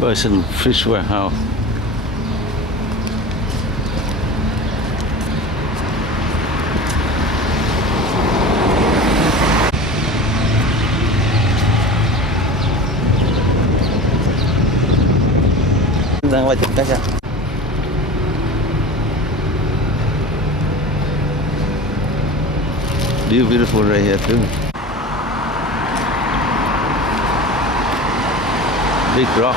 Bison Fish Warehouse. Đang là chụp cái beautiful right here too. Big rock.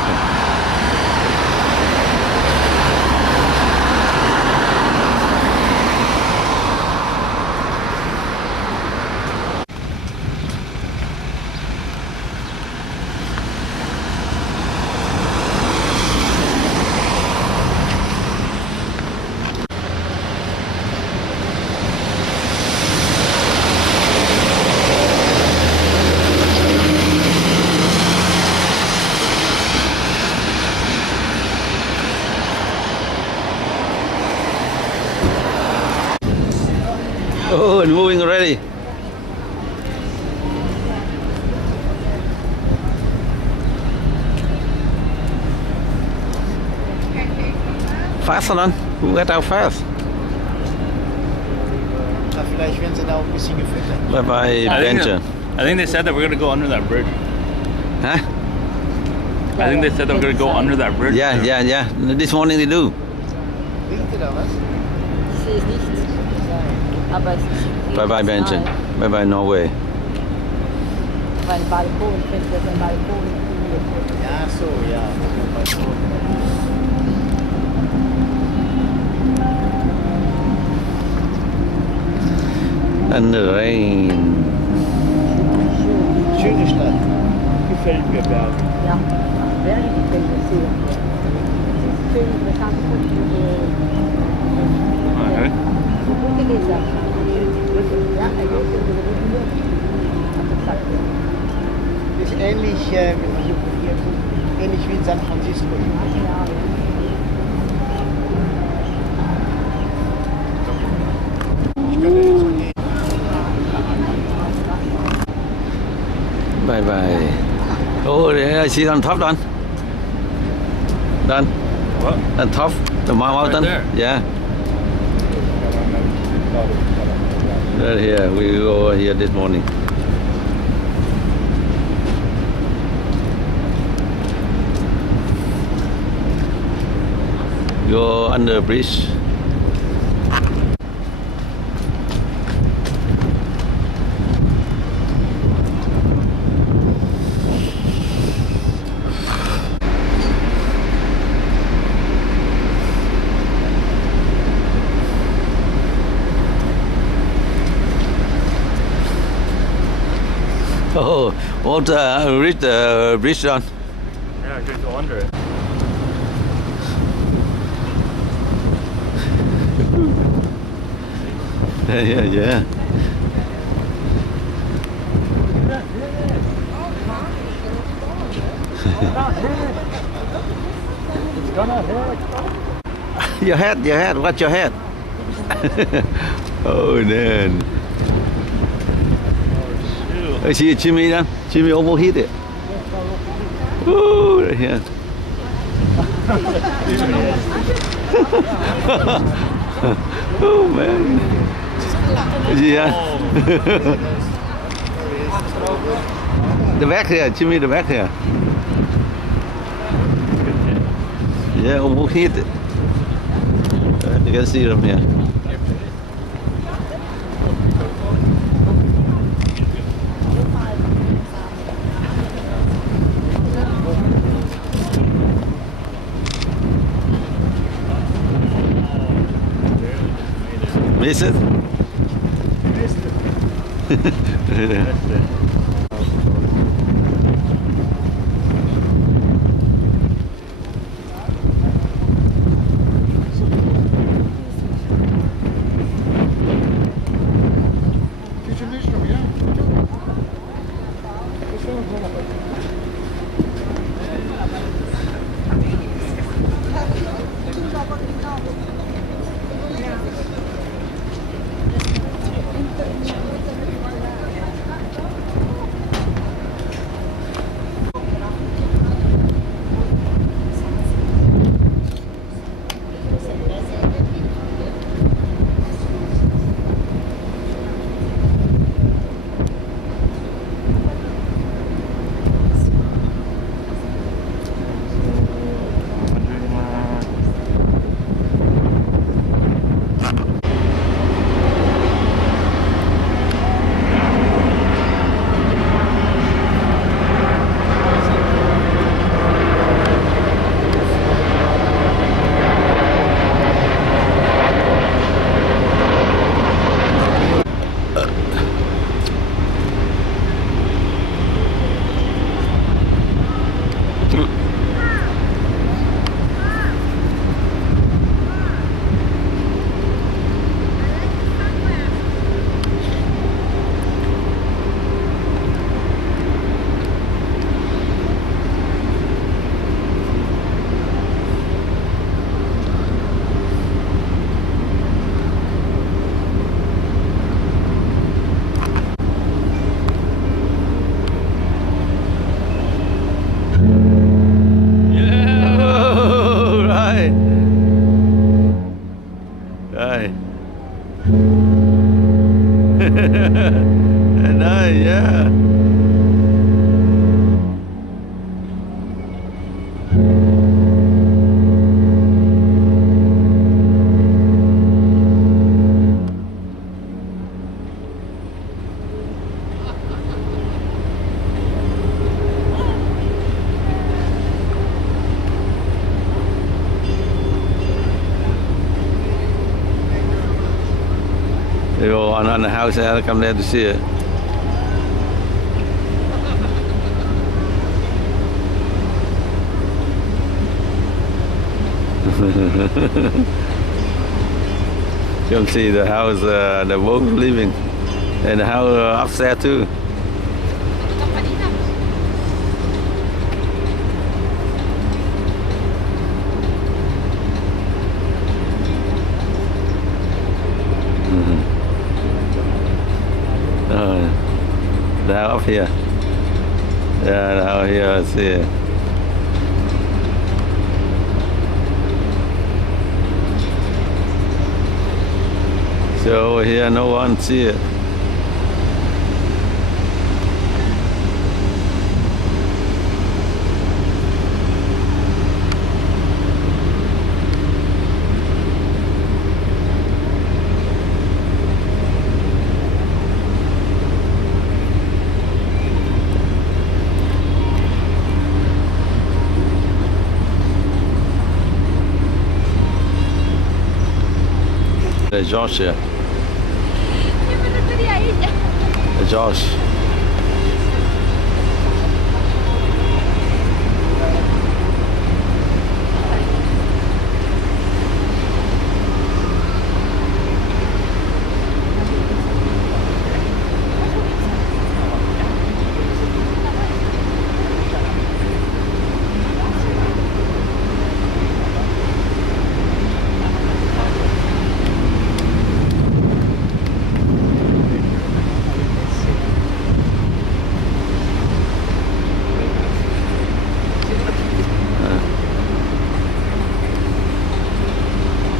Oh, and moving already. Faster dann. Who got out fast? Vielleicht werden sie da auch ein bisschen gefüttert. Bye bye, Benja. I think they said that we're gonna go under that bridge. Huh? I think they said they were gonna go under that bridge. Yeah. This morning they do. Winkt ihr da was? Ich sehe es nicht. Aber es ist Bye bye, Benja. Bye bye, Norway. Weil Balkon, das ist ein Balkon. Ja, so, ja. And the rain. Schöne Stadt. Gefällt mir Berg. Ja, Berge gefällt mir sehr. Es ist schön interessant. Okay. So gute Gesellschaft. Ja, ein bisschen hat er gesagt. Ist ähnlich, ähnlich wie in San Francisco. Ja. Ich könnte jetzt so gehen. Bye bye. Oh, yeah, I see it on top, Don. Don, What? on top, the mountain. there. Yeah. Right here, we go over here this morning. Go under the bridge. Oh, what reach the bridge down? Yeah, I could go under it. Yeah. It's gonna hurt. Your head, watch your head. Oh man. I see Jimmy then. Jimmy almost hit it. Oh, right here. Oh man. Yeah. The back here, Jimmy, the back here. Yeah, almost hit it. You can see them here. Miss it? on the house, I'll come there to see it. Come see the house, the both living, and the house upstairs too. The house up here. Yeah, the house here, I see it. So over here, no one see it. There's Josh here. Josh.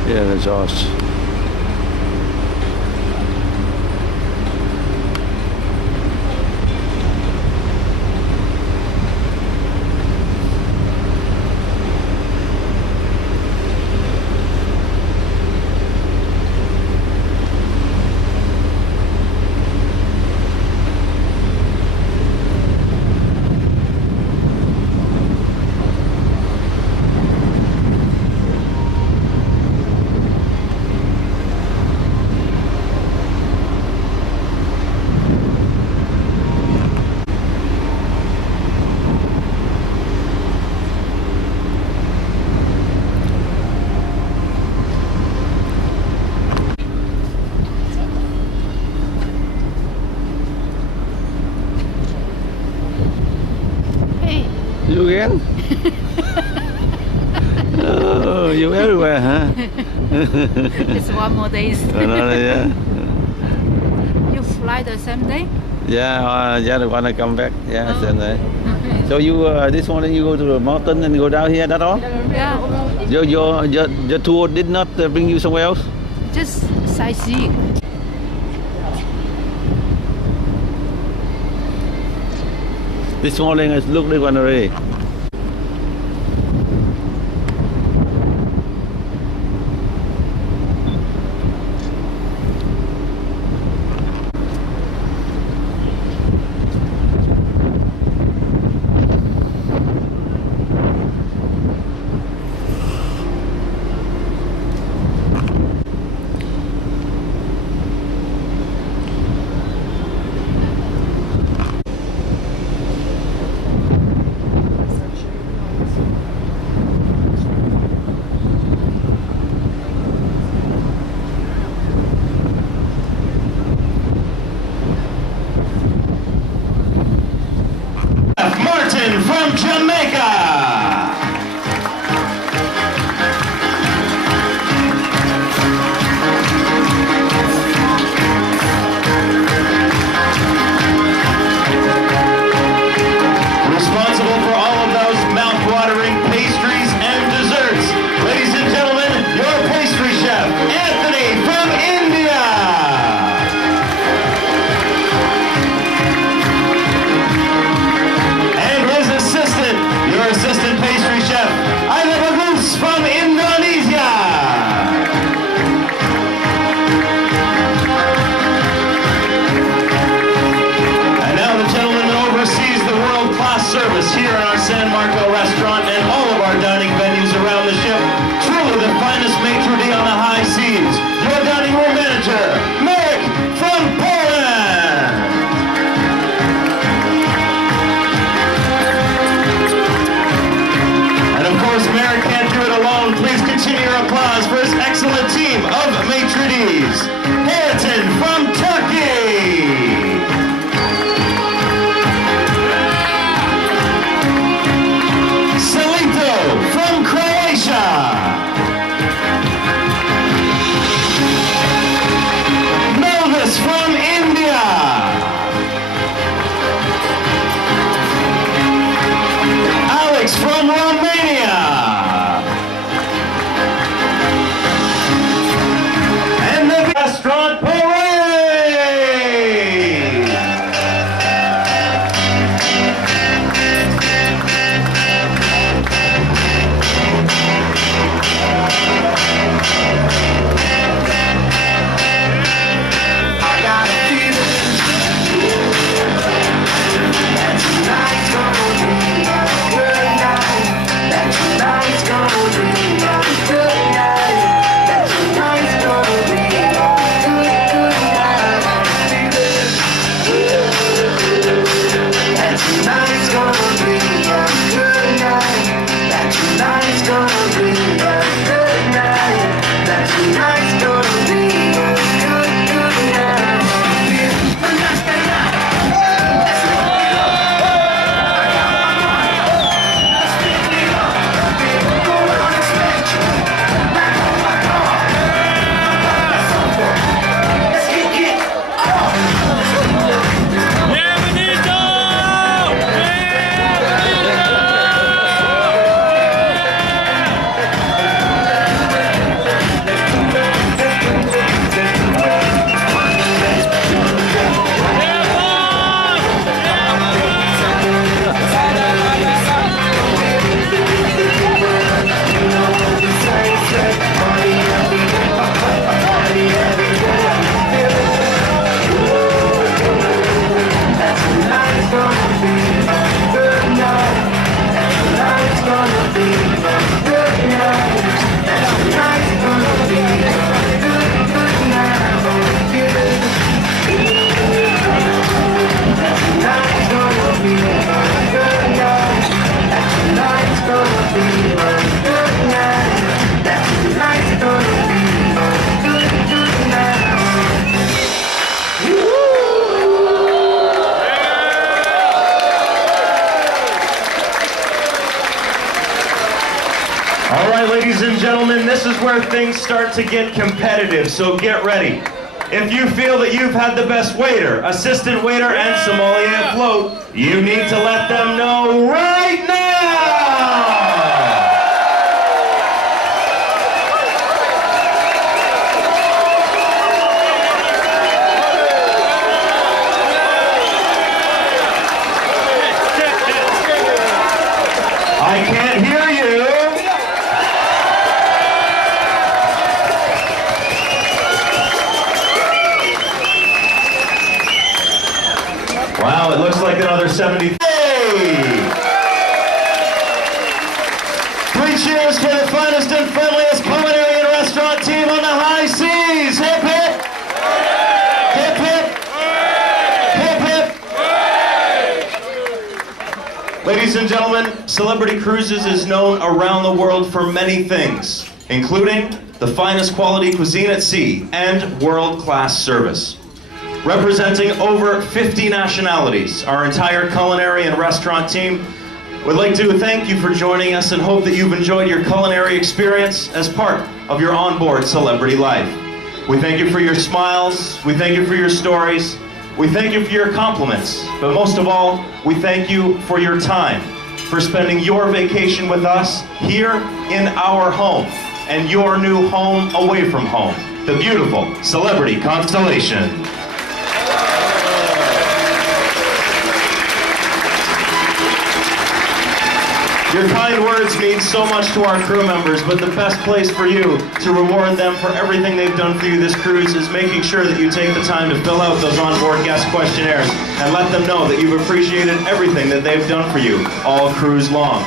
Yeah, Josh. You again? Oh, you everywhere, huh? It's one more days. Another, yeah. You fly the same day? Yeah, yeah, when I come back, yeah, Oh. same day. Okay. So you, this morning you go to the mountain and go down here, that's all? Yeah, Your tour did not bring you somewhere else? just sightseeing. This morning it looked like one already. Martin from Jamaica. Responsible for all of those mouth-watering pastries and desserts. Ladies and gentlemen, your pastry chef, Anthony from India. Your assistant, All right, ladies and gentlemen, this is where things start to get competitive, so get ready. If you feel that you've had the best waiter, assistant waiter, and sommelier afloat, you need to let them know right now! I can't hear you! Wow, it looks like another 70. Hey! 3 cheers for the finest and friendliest culinary and restaurant team on the high seas! Hip hip! Hip hip! Hip hip! Ladies and gentlemen, Celebrity Cruises is known around the world for many things, including the finest quality cuisine at sea and world-class service. Representing over 50 nationalities, our entire culinary and restaurant team would like to thank you for joining us and hope that you've enjoyed your culinary experience as part of your onboard celebrity life. We thank you for your smiles, we thank you for your stories, we thank you for your compliments, but most of all, we thank you for your time, for spending your vacation with us here in our home, and your new home away from home, the beautiful Celebrity Constellation. Your kind words mean so much to our crew members, but the best place for you to reward them for everything they've done for you this cruise is making sure that you take the time to fill out those onboard guest questionnaires and let them know that you've appreciated everything that they've done for you all cruise long.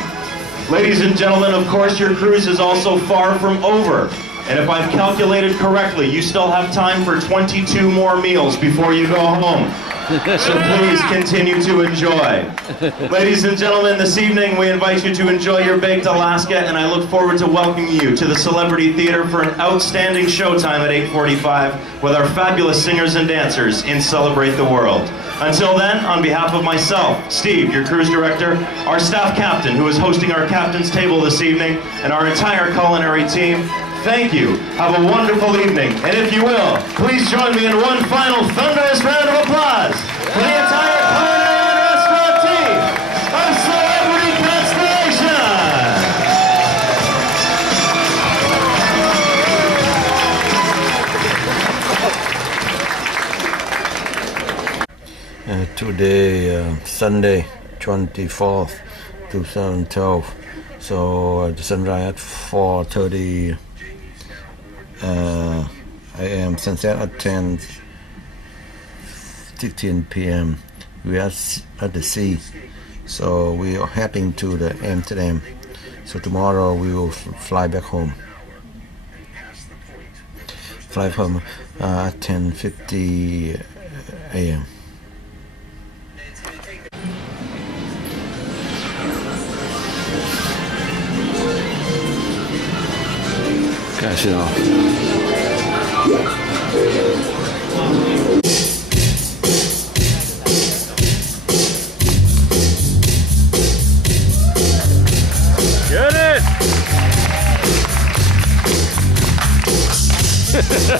Ladies and gentlemen, of course, your cruise is also far from over. And if I've calculated correctly, you still have time for 22 more meals before you go home. So please continue to enjoy. Ladies and gentlemen, this evening we invite you to enjoy your baked Alaska, and I look forward to welcoming you to the Celebrity Theater for an outstanding showtime at 8:45 with our fabulous singers and dancers in Celebrate the World. Until then, on behalf of myself, Steve, your cruise director, our staff captain who is hosting our captain's table this evening, and our entire culinary team, thank you. Have a wonderful evening. And if you will, please join me in one final thunderous round of applause for the entire culinary and restaurant team of Celebrity Constellation. Today, Sunday, 24th, 2012. So the sunrise at 4:30 a.m. sunset at 10:16 p.m. We are at the sea, so we are heading to the Amsterdam. So tomorrow we will fly back home. Fly home at 10:50 a.m. Cash it off. Get it!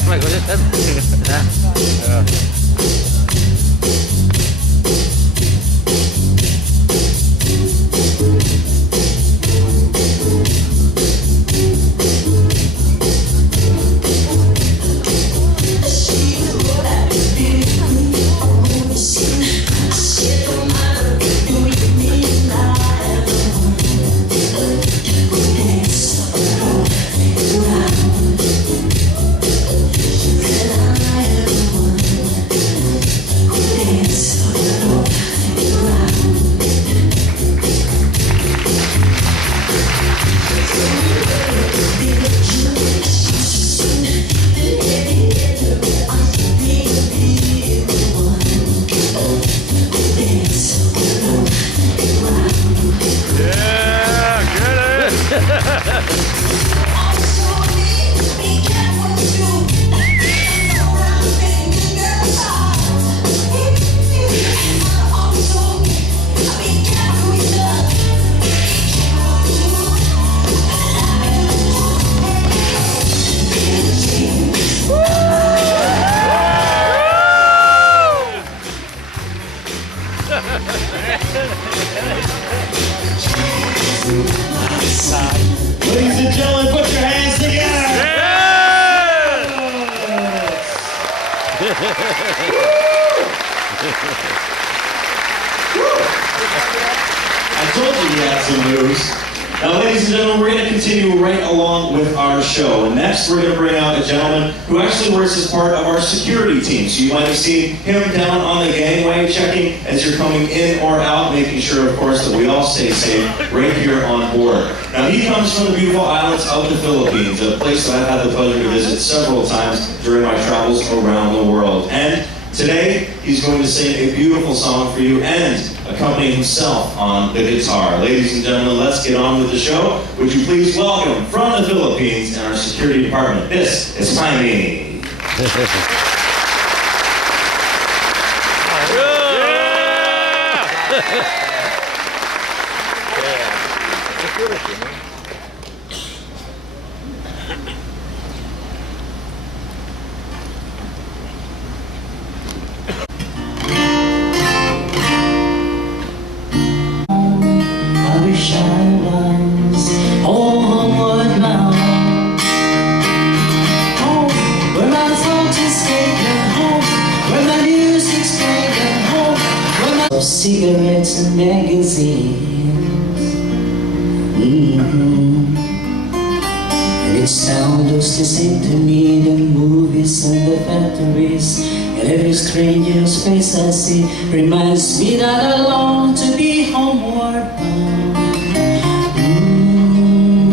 Mày có chết and gentlemen, put your hands together. I told you we had some moves. Now, ladies and gentlemen, we're going to continue right along with our show. And next, we're going to bring out a gentleman who actually works as part of our security team. So you might have seen him down on the gangway, checking as you're coming in or out, making sure, of course, that we all stay safe right here on board. Now, he comes from the beautiful islands of the Philippines, a place that I've had the pleasure to visit several times during my travels around the world. And today, he's going to sing a beautiful song for you and accompany himself on the guitar. Ladies and gentlemen, let's get on with the show. Would you please welcome from the Philippines and our security department, this is Jaime. Cigarettes and magazines, and it sound looks the same to me. The movies and the factories, and every stranger's face I see reminds me that I long to be homeward bound.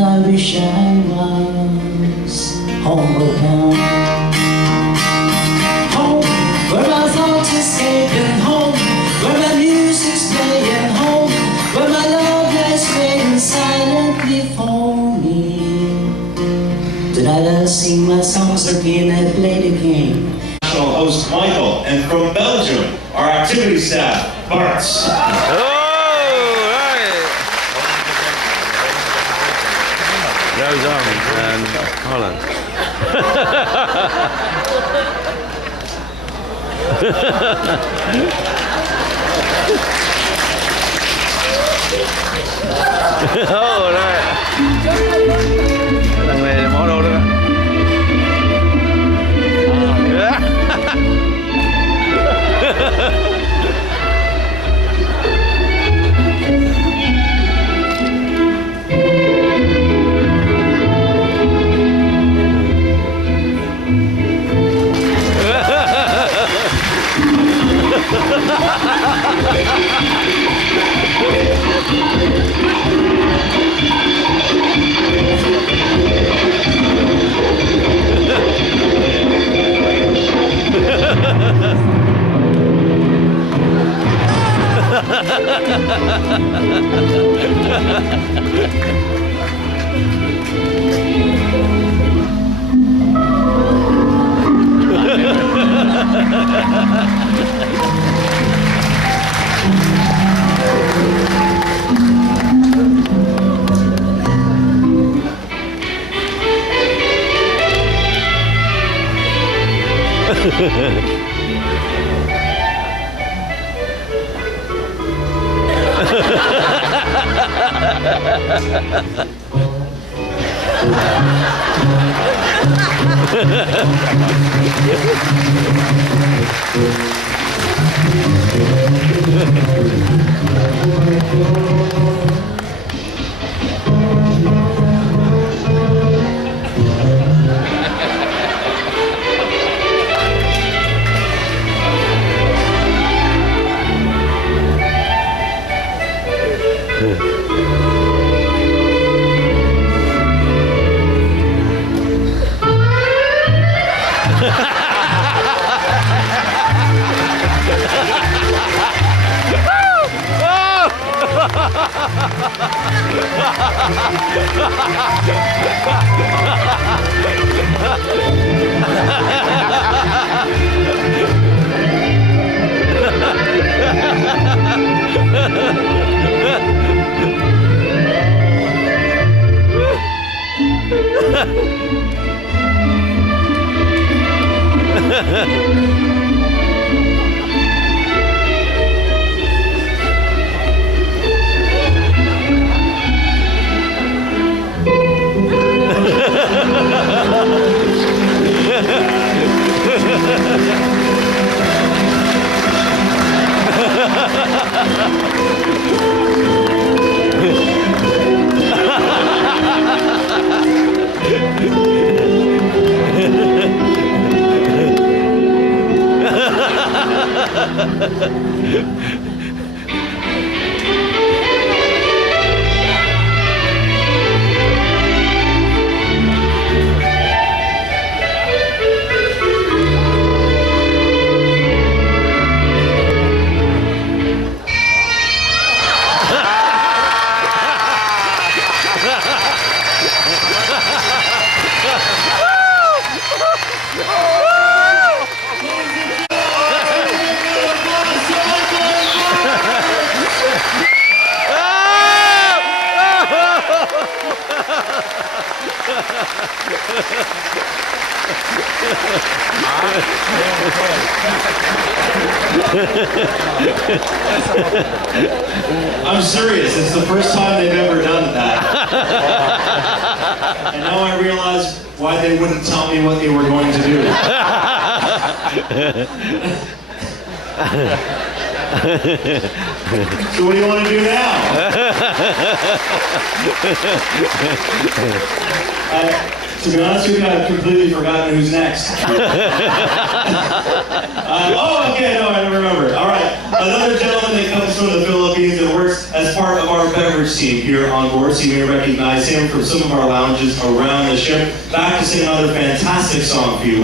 I wish I was homeward bound, home where my thoughts escape, and home where my music's playing, home where my love lies waiting silently for me. Tonight I'll sing my songs again and play the game. National host Michael, and from Belgium, our activity staff, Bart's. Goes on and Holland. Oh, right. Đang về món đâu đó. I'm serious. It's the first time they've ever done that. And now I realize why they wouldn't tell me what they were going to do. So what do you want to do now? To be honest with you, I've completely forgotten who's next. Oh, okay, no, I remember. All right, another gentleman that comes from the Philippines and works as part of our beverage team here on board. So you may recognize him from some of our lounges around the ship. Back to sing another fantastic song for you.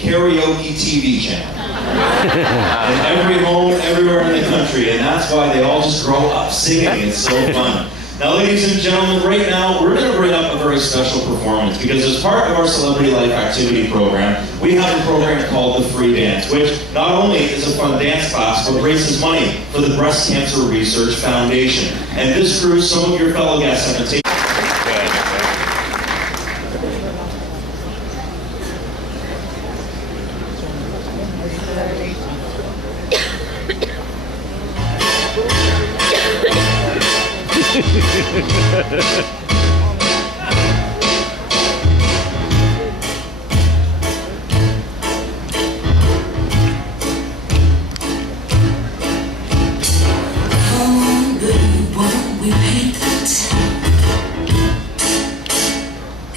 Karaoke TV channel. In every home, everywhere in the country, and that's why they all just grow up singing. It's so fun. Now, ladies and gentlemen, right now, we're going to bring up a very special performance because as part of our Celebrity Life Activity Program, we have a program called The Free Dance, which not only is a fun dance class, but raises money for the Breast Cancer Research Foundation. And this cruise, some of your fellow guests have been taking.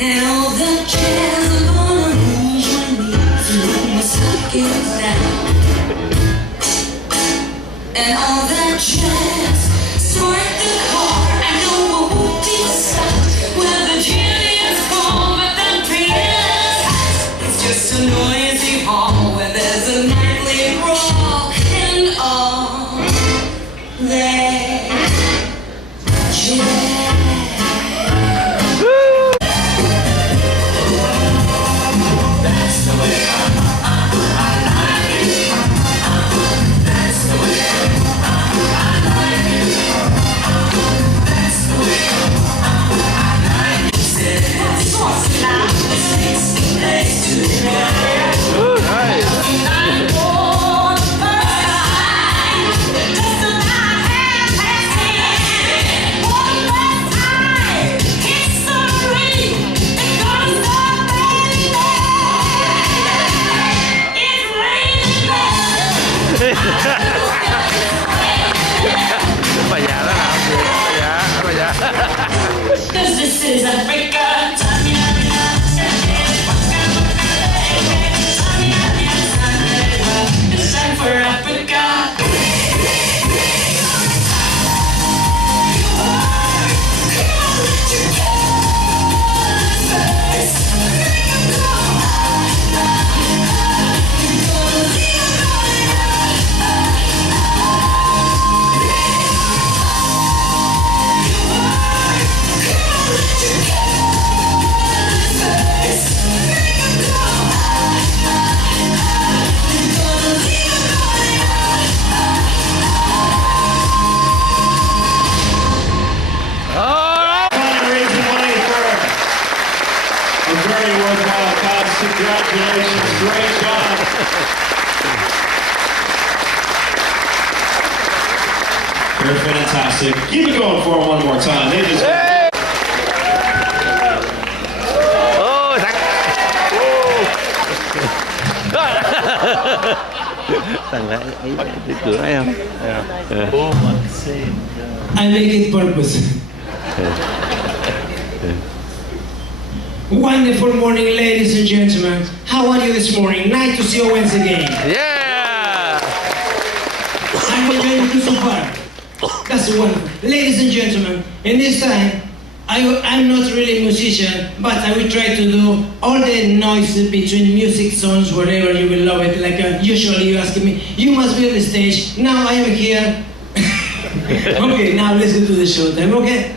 And all the chairs are gonna lose when the suck is down. And all that jazz, sweat the car, I know we won't be stopped. Well, the journey is cold, but the feeling's hot. It's just a noisy hall where there's a nightly brawl and all that jazz. They're fantastic. Keep it going for them one more time. They just. Thằng ấy cái cửa ấy không? I make it purpose. Wonderful morning, ladies and gentlemen. How are you this morning? Nice to see you once again. Yeah! I'm enjoying you so far. That's wonderful. Ladies and gentlemen, in this time, I'm not really a musician, but I will try to do all the noise between music songs, whatever you will love it. Like usually you ask me, you must be on the stage. Now I am here. Okay, now let's go to the show time, okay?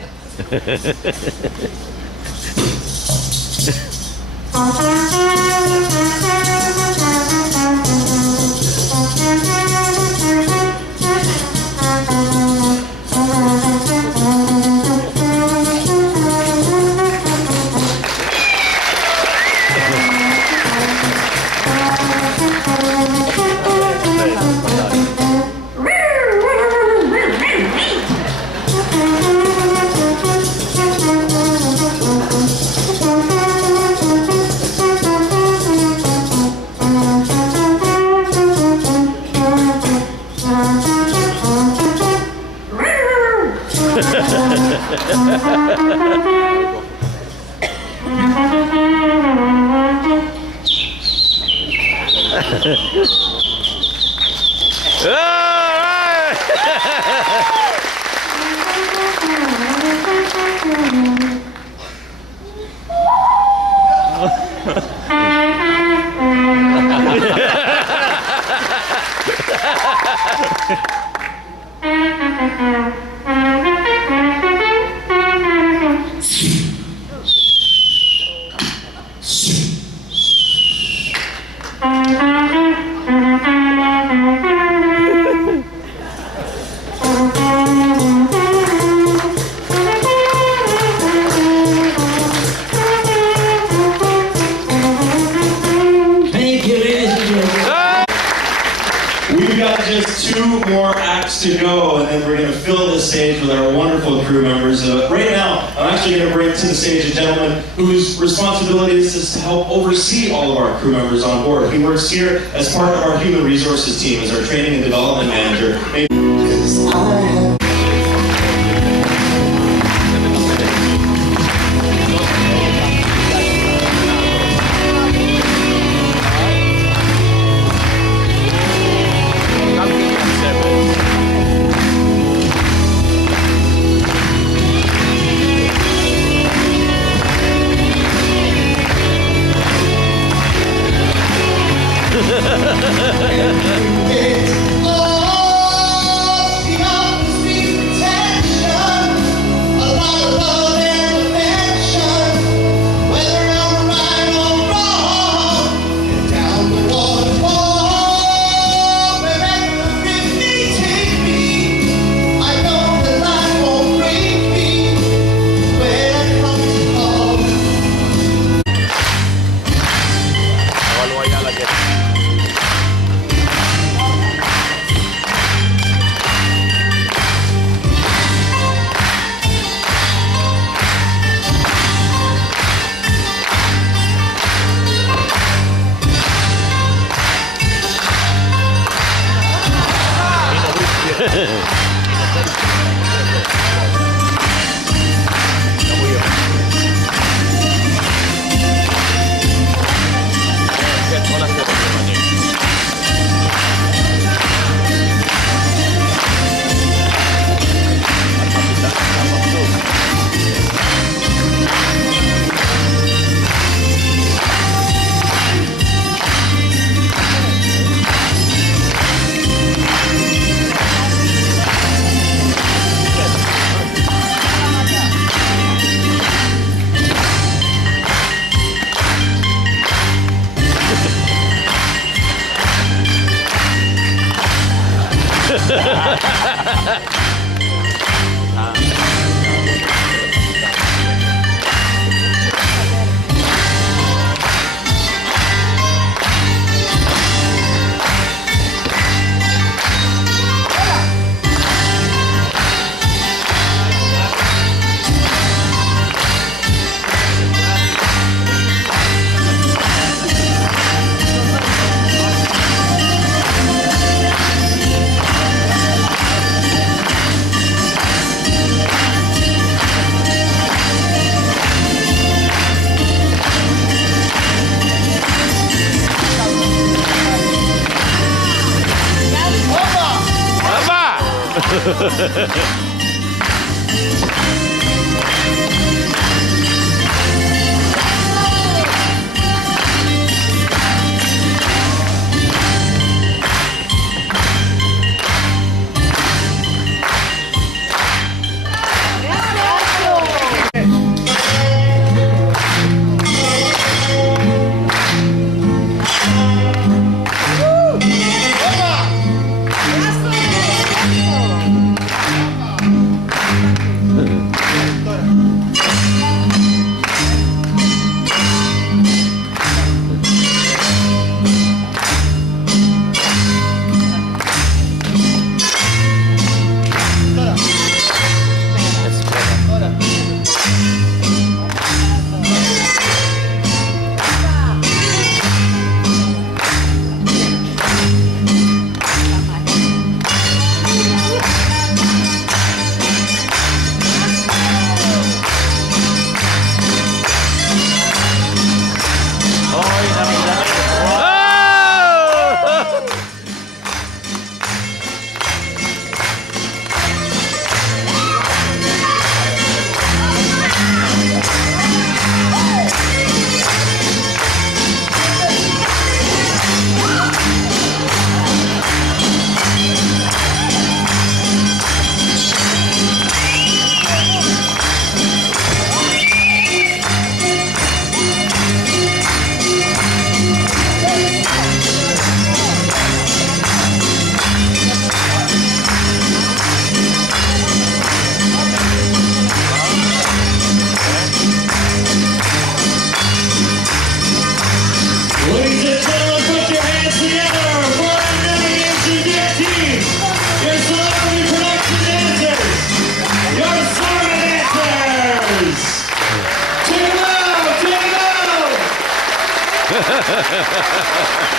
We've got just 2 more acts to go, and then we're going to fill the stage with our wonderful crew members. Right now, I'm actually going to bring to the stage a gentleman whose responsibility is to help oversee all of our crew members on board. He works here as part of our human resources team as our training and development manager.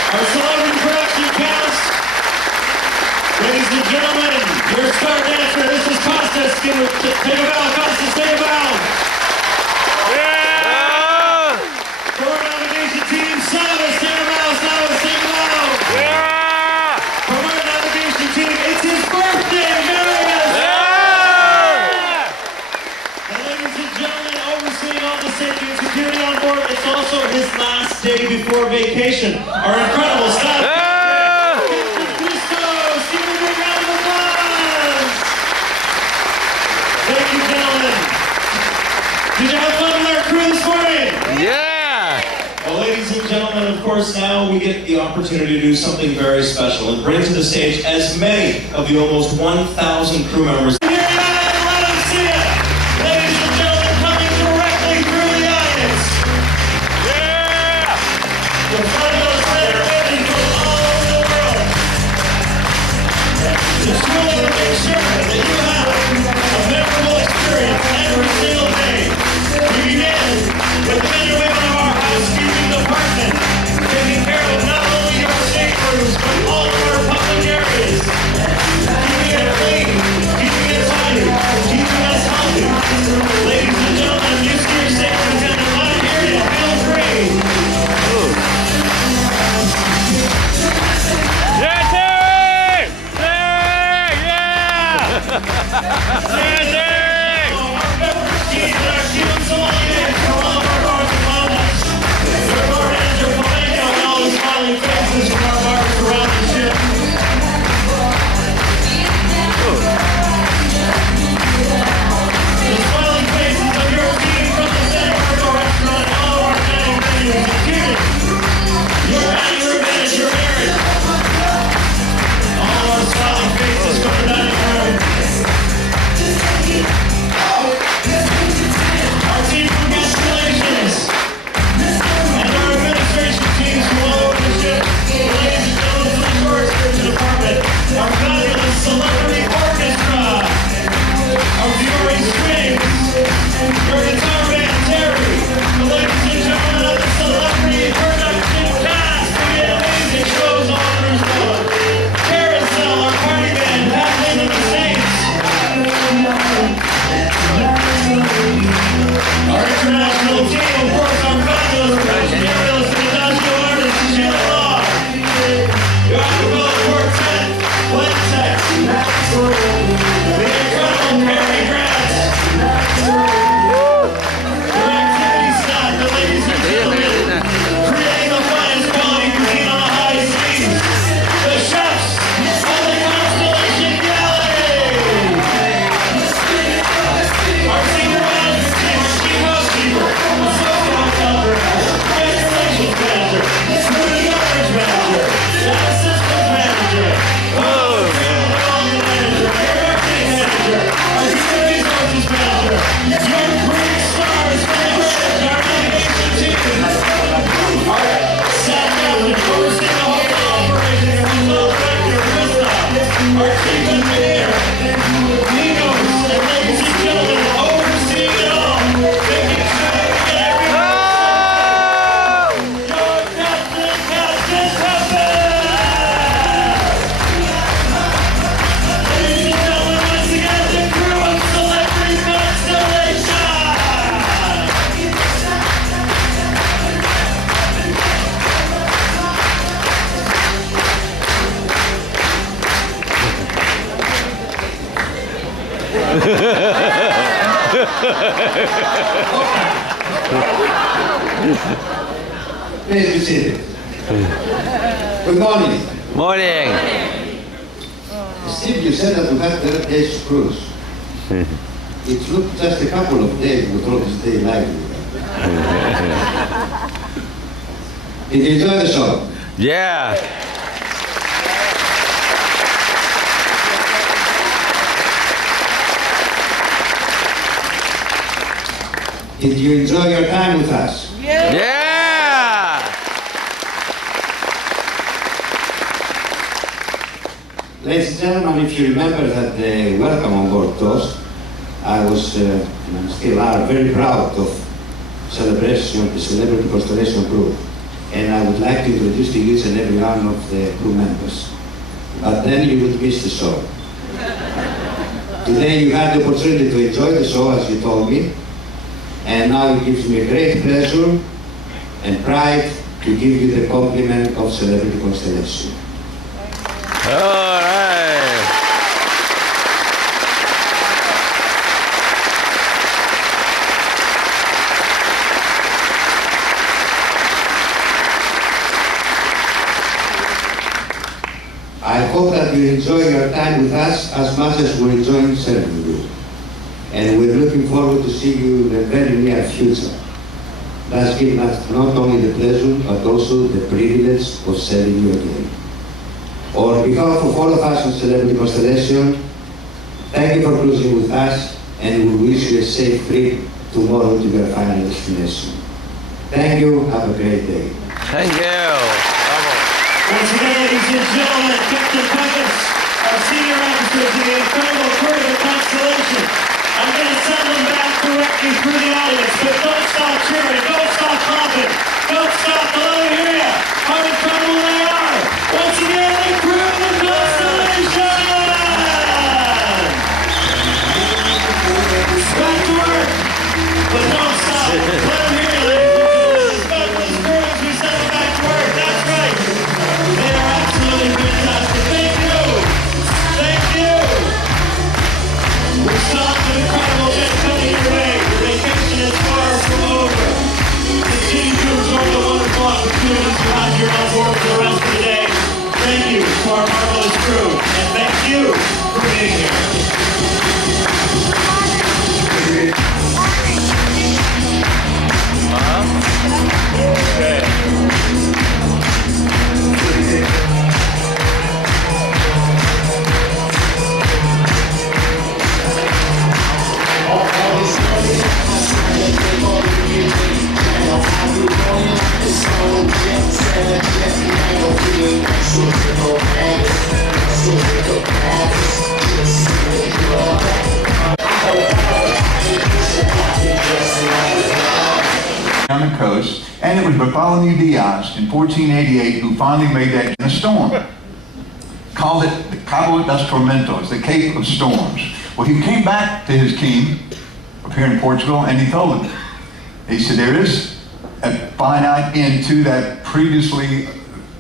Our celebrity production cast, ladies and gentlemen, your star dancer, this is Costas. Take a bow, Costas, take a bow. Yeah! For our navigation team, Salvas, take a bow, Salvas, take a bow. Yeah! For our navigation team, it's his birthday, Marius. Yeah! And ladies and gentlemen, overseeing all the safety and security on board, it's also his last day before vacation. Our incredible staff. Captain Christos, give him a big round of applause. Thank you, gentlemen. Did you have fun with our crew this morning? Yeah! Well, ladies and gentlemen, of course, now we get the opportunity to do something very special and bring to the stage as many of the almost 1,000 crew members. Here, let them see it. Ladies and gentlemen, coming directly through the audience. The Fabulous Celebrating from all over the world. To truly make sure that you have a memorable experience every single day. We begin with the men and women of our housekeeping department, taking care of not only your state rooms, but all of our public areas. Keeping it clean, keeping it Please be seated. Good morning. Morning. Steve, you said that we had 30 days cruise. It took just a couple of days with all this day lively. Did you enjoy the show? Yeah. Did you enjoy your time with us? Yeah. Ladies and gentlemen, if you remember that welcome on board toast, I was, and still are, very proud of celebration of the Celebrity Constellation Crew. And I would like to introduce to you each and every one of the crew members. But then you would miss the show. Today you had the opportunity to enjoy the show, as you told me. And now it gives me a great pleasure and pride to give you the compliment of Celebrity Constellation. All right. I hope that you enjoy your time with us as much as we're enjoying serving you. And we're looking forward to see you in the very near future. Thus giving us not only the pleasure, but also the privilege of serving you again. On behalf of all of us on Celebrity Constellation, thank you for cruising with us, and we wish you a safe trip tomorrow to your final destination. Thank you, have a great day. Thank you. Once again, ladies and gentlemen, Captain Pecos, our senior officers in the incredible crew of the Constellation. I'm going to send them back directly through the audience, but don't stop cheering, don't stop clapping, don't stop, let me hear you. How incredible they are. Once again, the crew of the Constellation! Back to work, but don't stop. Let them hear you, ladies and gentlemen. Back with the crew as we send them back to work, that's right. They are absolutely fantastic. Thank you. Thank you. We've stopped an incredible day coming your way. Your vacation is far from over. Continue to enjoy the wonderful opportunities you have here on board for the rest of the day. Thank you to our marvelous crew. And thank you for being here. On the coast, and it was Bartholomew Diaz in 1488 who finally made that in a storm. Called it the Cabo das Tormentos, the Cape of Storms. Well, he came back to his king up here in Portugal, and he told him, he said, there is a finite end to that previously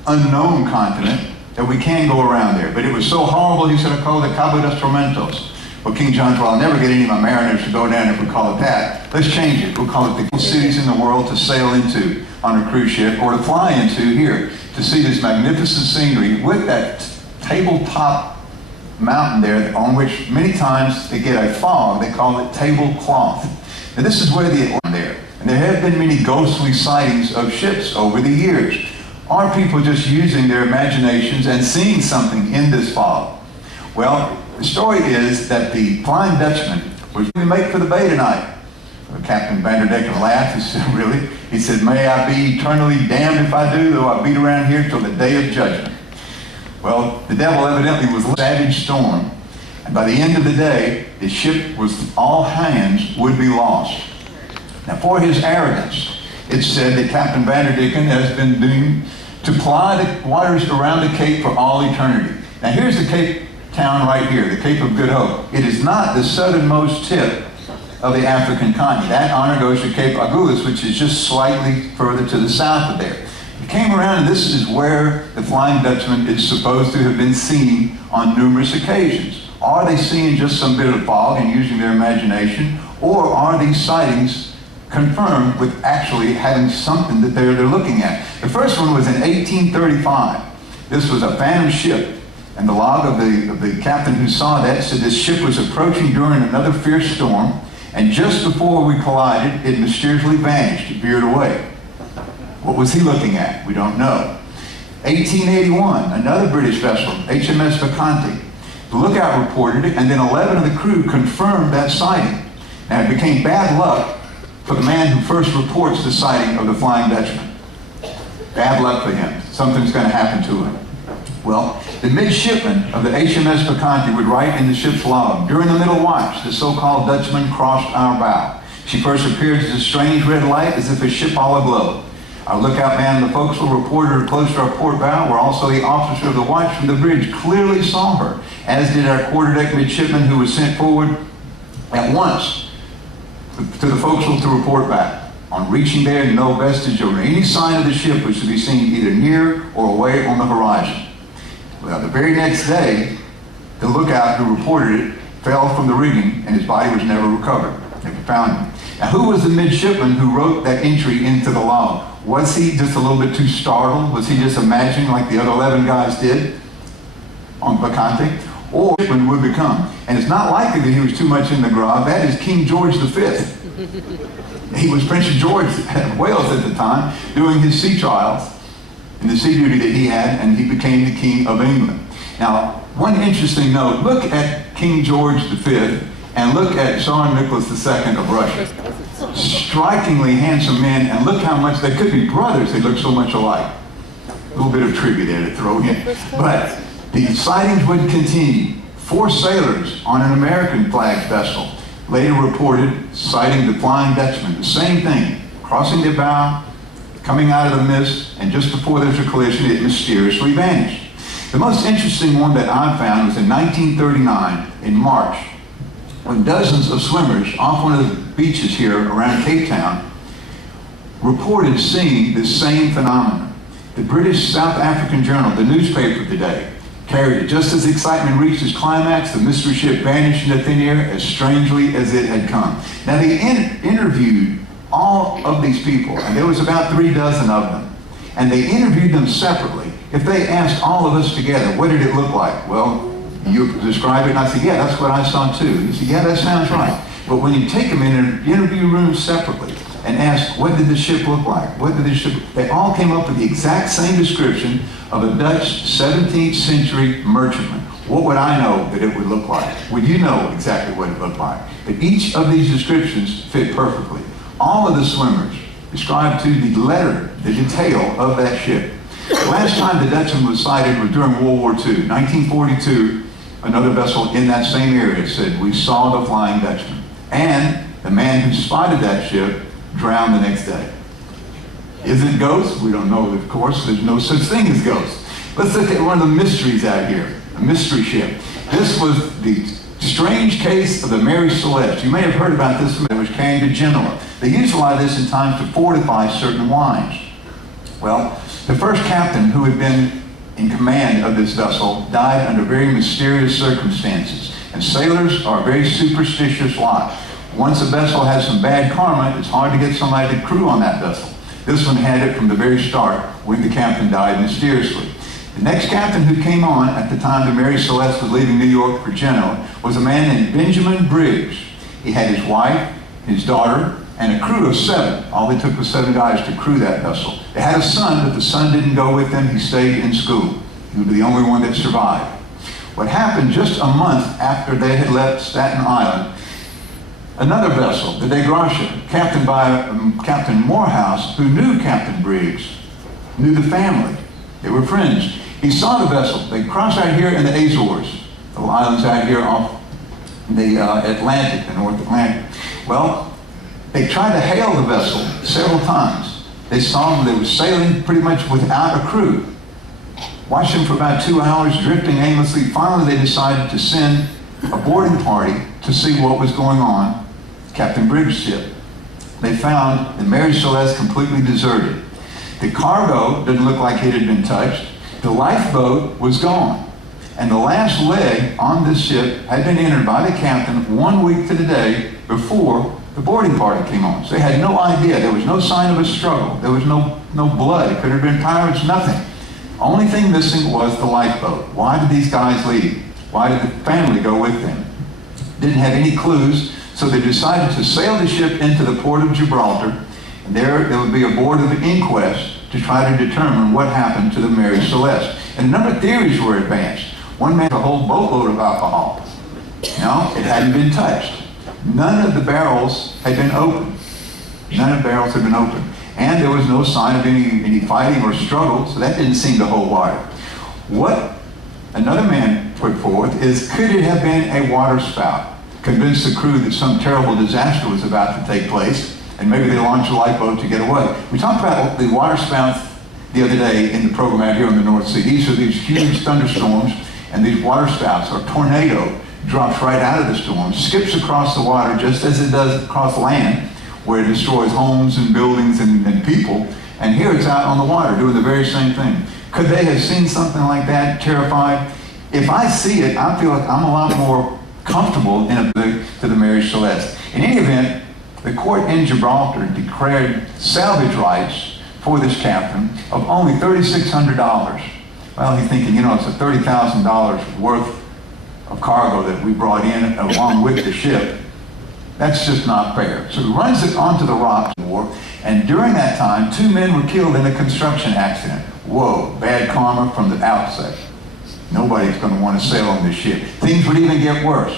unknown continent that we can go around there. But it was so horrible, he said, I call it the Cabo das Tormentos. Well, King John said, well, I'll never get any of my mariners to go down if we call it that. Let's change it. We'll call it the cities in the world to sail into on a cruise ship, or to fly into here to see this magnificent scenery with that tabletop mountain there on which many times they get a fog. They call it tablecloth. And this is where the there. And there have been many ghostly sightings of ships over the years. Are people just using their imaginations and seeing something in this fog? Well, the story is that the Flying Dutchman was going to make for the bay tonight. Captain Vanderdecken laughed. He said, really? He said, may I be eternally damned if I do, though I beat around here till the day of judgment. Well, the devil evidently was a savage storm. And by the end of the day, the ship was, all hands would be lost. Now, for his arrogance, it's said that Captain Vanderdecken has been doomed to ply the waters around the Cape for all eternity. Now, here's the Cape town right here, the Cape of Good Hope. It is not the southernmost tip of the African continent. That honor goes to Cape Agulhas, which is just slightly further to the south of there. It came around, and this is where the Flying Dutchman is supposed to have been seen on numerous occasions. Are they seeing just some bit of fog and using their imagination? Or are these sightings confirmed with actually having something that they're looking at? The first one was in 1835. This was a phantom ship. And the log of the captain who saw that said this ship was approaching during another fierce storm, and just before we collided, it mysteriously vanished, it veered away. What was he looking at? We don't know. 1881, another British vessel, HMS Bacchante. The lookout reported it, and then 11 of the crew confirmed that sighting. Now, it became bad luck for the man who first reports the sighting of the Flying Dutchman. Bad luck for him. Something's going to happen to him. Well, the midshipman of the HMS Bacchante would write in the ship's log, during the middle watch, the so-called Dutchman crossed our bow. She first appeared as a strange red light, as if a ship all aglow. Our lookout man and the forecastle reported her close to our port bow, where also the officer of the watch from the bridge clearly saw her, as did our quarterdeck midshipman, who was sent forward at once to the forecastle to report back. On reaching there, no vestige or any sign of the ship was to be seen either near or away on the horizon. Well, the very next day, the lookout who reported it fell from the rigging, and his body was never recovered. Never found him. Now, who was the midshipman who wrote that entry into the log? Was he just a little bit too startled? Was he just imagining like the other 11 guys did on Bacchante? Or midshipman would become? And it's not likely that he was too much in the grog. That is King George V. He was Prince George of Wales at the time, doing his sea trials and the sea duty that he had, and he became the King of England. Now, one interesting note, look at King George V and look at Tsar Nicholas II of Russia. Strikingly handsome men, and look how much, they could be brothers, they look so much alike. A little bit of trivia there to throw in. But the sightings would continue. 4 sailors on an American flagged vessel later reported sighting the Flying Dutchman, the same thing, crossing the bow, coming out of the mist, and just before there's a collision, it mysteriously vanished. The most interesting one that I found was in 1939, in March, when dozens of swimmers off one of the beaches here around Cape Town reported seeing this same phenomenon. The British South African Journal, the newspaper of the day, carried it. Just as excitement reached its climax, the mystery ship vanished into thin air as strangely as it had come. Now, they interviewed all of these people, and there was about 36 of them, and they interviewed them separately. If they asked all of us together, what did it look like? Well, you describe it, and I said, yeah, that's what I saw too. You said, yeah, that sounds right. But when you take them in an interview room separately and ask, what did the ship look like? What did the ship, they all came up with the exact same description of a Dutch 17th century merchantman. What would I know that it would look like? Would you know exactly what it looked like? But each of these descriptions fit perfectly. All of the swimmers described to the letter the detail of that ship. The last time the Dutchman was sighted was during World War II. 1942, another vessel in that same area said, we saw the Flying Dutchman. And the man who spotted that ship drowned the next day. Is it ghosts? We don't know, of course. There's no such thing as ghosts. Let's look at one of the mysteries out here, a mystery ship. This was the strange case of the Mary Celeste. You may have heard about this one. It was carrying to Genoa. They used a lot of this in times to fortify certain wines. Well, the first captain who had been in command of this vessel died under very mysterious circumstances. And sailors are a very superstitious lot. Once a vessel has some bad karma, it's hard to get somebody to crew on that vessel. This one had it from the very start when the captain died mysteriously. The next captain who came on at the time the Mary Celeste was leaving New York for Genoa was a man named Benjamin Briggs. He had his wife, his daughter, and a crew of 7. All they took was 7 guys to crew that vessel. They had a son, but the son didn't go with them. He stayed in school. He was the only one that survived. What happened just a month after they had left Staten Island, another vessel, the De Gracia, captained by Captain Morehouse, who knew Captain Briggs, knew the family. They were friends. He saw the vessel. They crossed out here in the Azores, the islands out here off the Atlantic, the North Atlantic. Well, they tried to hail the vessel several times. They saw them. They were sailing pretty much without a crew. Watched them for about 2 hours, drifting aimlessly. Finally, they decided to send a boarding party to see what was going on, Captain Briggs' ship. They found the Mary Celeste completely deserted. The cargo didn't look like it had been touched. The lifeboat was gone. And the last leg on this ship had been entered by the captain 1 week to the day before the boarding party came on. So they had no idea. There was no sign of a struggle. There was no blood. It could have been pirates, nothing. Only thing missing was the lifeboat. Why did these guys leave? Why did the family go with them? Didn't have any clues, so they decided to sail the ship into the port of Gibraltar, and there would be a board of inquest to try to determine what happened to the Mary Celeste. And a number of theories were advanced. One man had a whole boatload of alcohol. No, it hadn't been touched. None of the barrels had been opened. None of the barrels had been opened. And there was no sign of any fighting or struggle, so that didn't seem to hold water. What another man put forth is, could it have been a water spout? Convinced the crew that some terrible disaster was about to take place, and maybe they launched a lifeboat to get away. We talked about the water spouts the other day in the program out here in the North Sea. These are these huge thunderstorms, and these water spouts, or tornado, drops right out of the storm, skips across the water just as it does across land, where it destroys homes and buildings and people. And here it's out on the water doing the very same thing. Could they have seen something like that, terrified? If I see it, I feel like I'm a lot more comfortable to the Mary Celeste. In any event, the court in Gibraltar declared salvage rights for this captain of only $3,600. Well, he's thinking, it's a $30,000 worth of cargo that we brought in along with the ship. That's just not fair. So he runs it onto the rocks in the war, and during that time, 2 men were killed in a construction accident. Whoa, bad karma from the outset. Nobody's going to want to sail on this ship. Things would even get worse.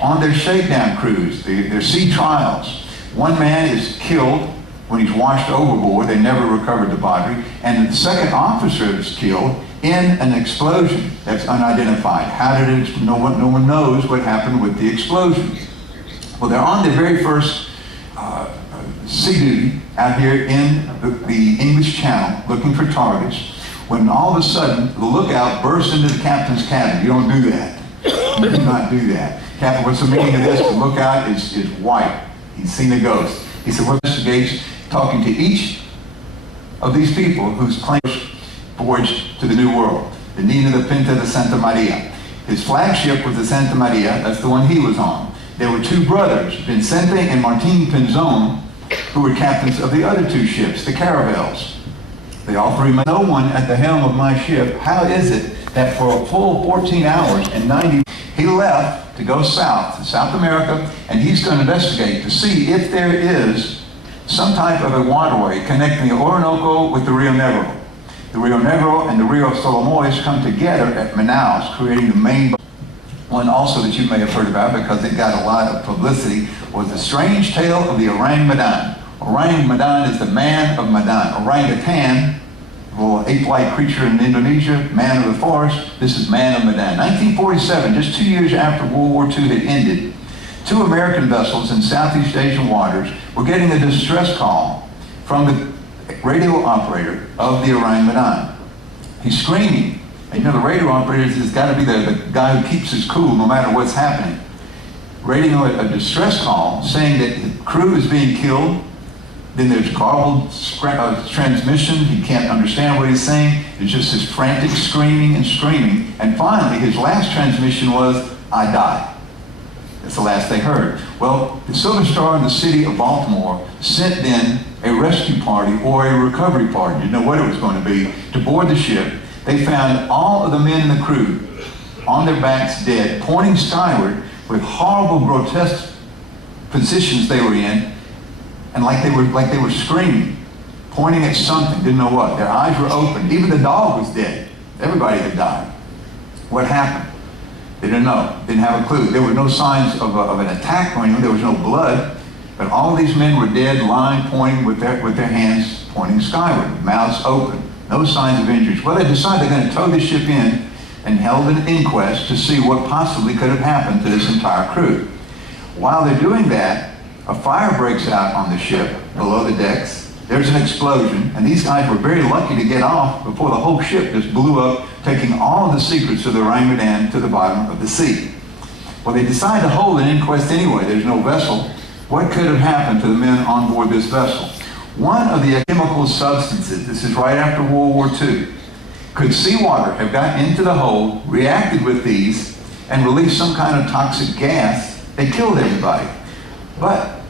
On their shakedown cruise, their sea trials, one man is killed when he's washed overboard. They never recovered the body. And the second officer is killed in an explosion that's unidentified. How did it? No one knows what happened with the explosion. Well, they're on their very first sea duty out here in the English Channel looking for targets, when all of a sudden the lookout bursts into the captain's cabin. You don't do that. You do not do that. Captain, what's the meaning of this? The lookout is white. He's seen a ghost. He said, we're investigating, talking to each of these people whose claims voyaged to the New World. The Nina, the Pinta, the Santa Maria. His flagship was the Santa Maria. That's the one he was on. There were 2 brothers, Vicente and Martin Pinzon, who were captains of the other 2 ships, the Caravels. They all 3 men. No one at the helm of my ship. How is it that for a full 14 hours and 90, he left to go south, to South America, and he's going to investigate to see if there is some type of a waterway connecting the Orinoco with the Rio Negro. The Rio Negro and the Rio Solimoes come together at Manaus, creating the main. One also that you may have heard about, because it got a lot of publicity, was the strange tale of the Orang Medan. Orang Medan is the man of Medan. Orangutan, a little ape-like creature in Indonesia, man of the forest. This is man of Medan. 1947, just 2 years after World War II had ended, 2 American vessels in Southeast Asian waters were getting a distress call from the radio operator of the Orang Medan. He's screaming. And the radio operator has got to be the guy who keeps his cool no matter what's happening. Rating a distress call saying that the crew is being killed. Then there's garbled transmission. He can't understand what he's saying. There's just this frantic screaming and screaming. And finally, his last transmission was, I died. That's the last they heard. Well, the Silver Star in the city of Baltimore sent then a rescue party or a recovery party, you know what it was going to be, to board the ship. They found all of the men in the crew on their backs dead, pointing skyward with horrible, grotesque positions they were in, and like they were screaming, pointing at something, didn't know what. Their eyes were open. Even the dog was dead. Everybody had died. What happened? They didn't know. Didn't have a clue. There were no signs of an attack or anything. There was no blood. But all these men were dead, lying, pointing with their hands pointing skyward, mouths open. No signs of injuries. Well, they decided they're going to tow the ship in and held an inquest to see what possibly could have happened to this entire crew. While they're doing that, a fire breaks out on the ship below the decks. There's an explosion, and these guys were very lucky to get off before the whole ship just blew up, taking all of the secrets of the Orang Medan to the bottom of the sea. Well, they decide to hold an inquest anyway. There's no vessel. What could have happened to the men on board this vessel? One of the chemical substances, this is right after World War II, Could seawater have gotten into the hole, reacted with these, and released some kind of toxic gas that killed everybody? But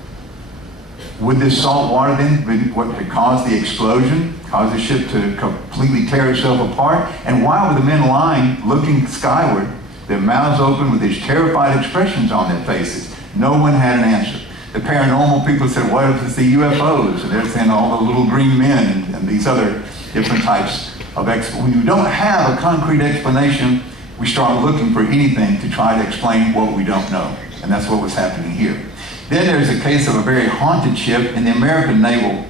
would this salt water then be what could cause the explosion, cause the ship to completely tear itself apart? And why were the men lying, looking skyward, their mouths open with these terrified expressions on their faces? No one had an answer. The paranormal people said, what if it's the UFOs? And they're saying all the little green men and these other different types of when you don't have a concrete explanation, we start looking for anything to try to explain what we don't know. And that's what was happening here. Then there's a case of a very haunted ship in the American naval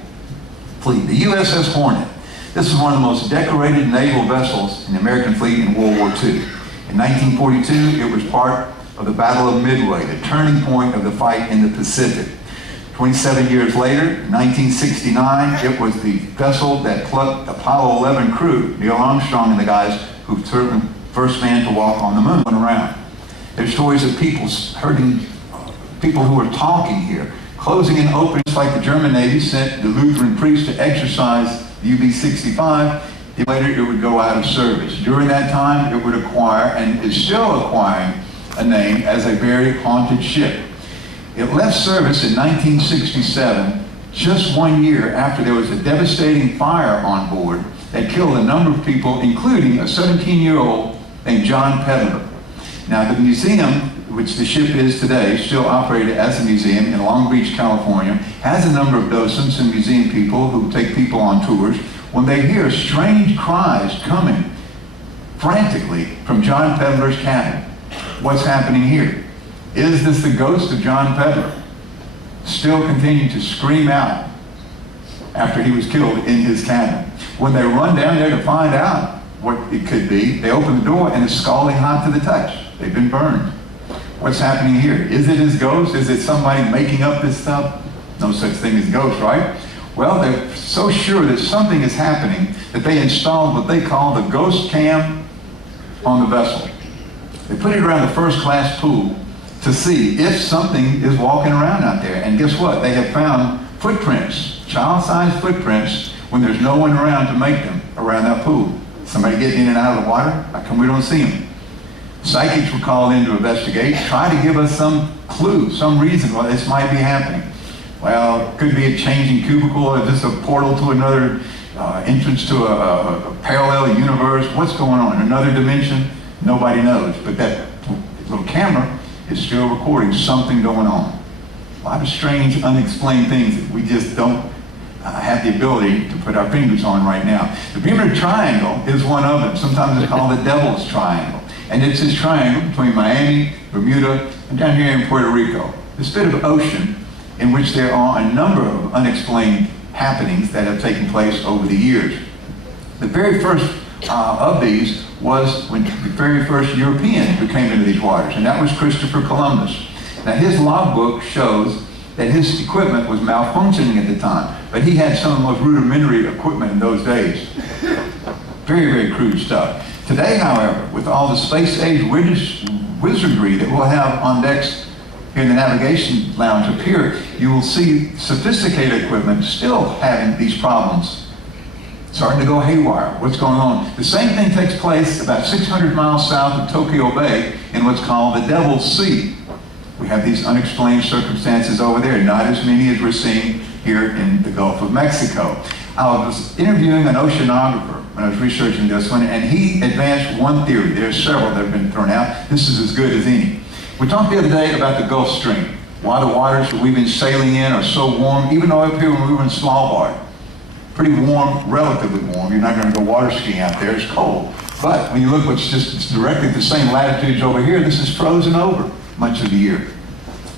fleet, the USS Hornet. This is one of the most decorated naval vessels in the American fleet in World War II. In 1942, it was part of the Battle of Midway, the turning point of the fight in the Pacific. 27 years later, in 1969, it was the vessel that plucked Apollo 11 crew, Neil Armstrong and the guys who served the first man to walk on the moon, went around. There's stories of people hurting, people who are talking here, closing and opening, just like the German Navy sent the Lutheran priests to exercise the UB-65. Later, it would go out of service. During that time, it would acquire, and is still acquiring, a name as a very haunted ship. It left service in 1967, just 1 year after there was a devastating fire on board that killed a number of people, including a 17-year-old named John Peddler. Now, the museum, which the ship is today, still operated as a museum in Long Beach, California, has a number of docents and museum people who take people on tours. When they hear strange cries coming frantically from John Peddler's cabin, what's happening here? Is this the ghost of John Peddler still continuing to scream out after he was killed in his cabin? When they run down there to find out what it could be, they open the door and it's scalding hot to the touch. They've been burned. What's happening here? Is it his ghost? Is it somebody making up this stuff? No such thing as ghosts, right? Well, they're so sure that something is happening that they installed what they call the ghost cam on the vessel. They put it around the first-class pool to see if something is walking around out there. And guess what? They have found footprints, child-sized footprints, when there's no one around to make them around that pool. Somebody getting in and out of the water? How come we don't see them? Psychics were called in to investigate, try to give us some clue, some reason why this might be happening. Well, it could be a changing cubicle, or just a portal to another entrance to a parallel universe. What's going on? Another dimension? Nobody knows. But that little camera is still recording something going on. A lot of strange, unexplained things that we just don't have the ability to put our fingers on right now. The Bermuda Triangle is one of them. Sometimes it's called the Devil's Triangle. And it's this triangle between Miami, Bermuda, and down here in Puerto Rico. This bit of ocean in which there are a number of unexplained happenings that have taken place over the years. The very first of these was when the very first European who came into these waters, and that was Christopher Columbus. Now, his logbook shows that his equipment was malfunctioning at the time, but he had some of the most rudimentary equipment in those days. Very, very crude stuff. Today, however, with all the space-age wizardry that we'll have on decks here in the navigation lounge up here, you will see sophisticated equipment still having these problems, starting to go haywire. What's going on? The same thing takes place about 600 miles south of Tokyo Bay in what's called the Devil's Sea. We have these unexplained circumstances over there, not as many as we're seeing here in the Gulf of Mexico. I was interviewing an oceanographer when I was researching this one, and he advanced one theory. There's several that have been thrown out. This is as good as any. We talked the other day about the Gulf Stream, why the waters that we've been sailing in are so warm, even though up here when we were in Svalbard, pretty warm, relatively warm. You're not going to go water skiing out there, it's cold. But when you look what's just directly at the same latitudes over here, this is frozen over much of the year.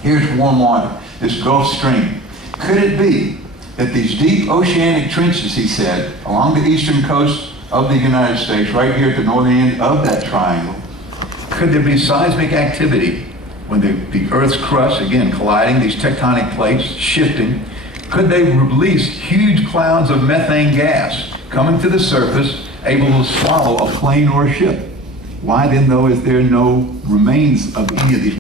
Here's warm water, this Gulf Stream. Could it be that these deep oceanic trenches, he said, along the eastern coast of the United States, right here at the northern end of that triangle, could there be seismic activity when the Earth's crust, again, colliding, these tectonic plates shifting? Could they release huge clouds of methane gas coming to the surface, able to swallow a plane or a ship? Why then, though, is there no remains of any of these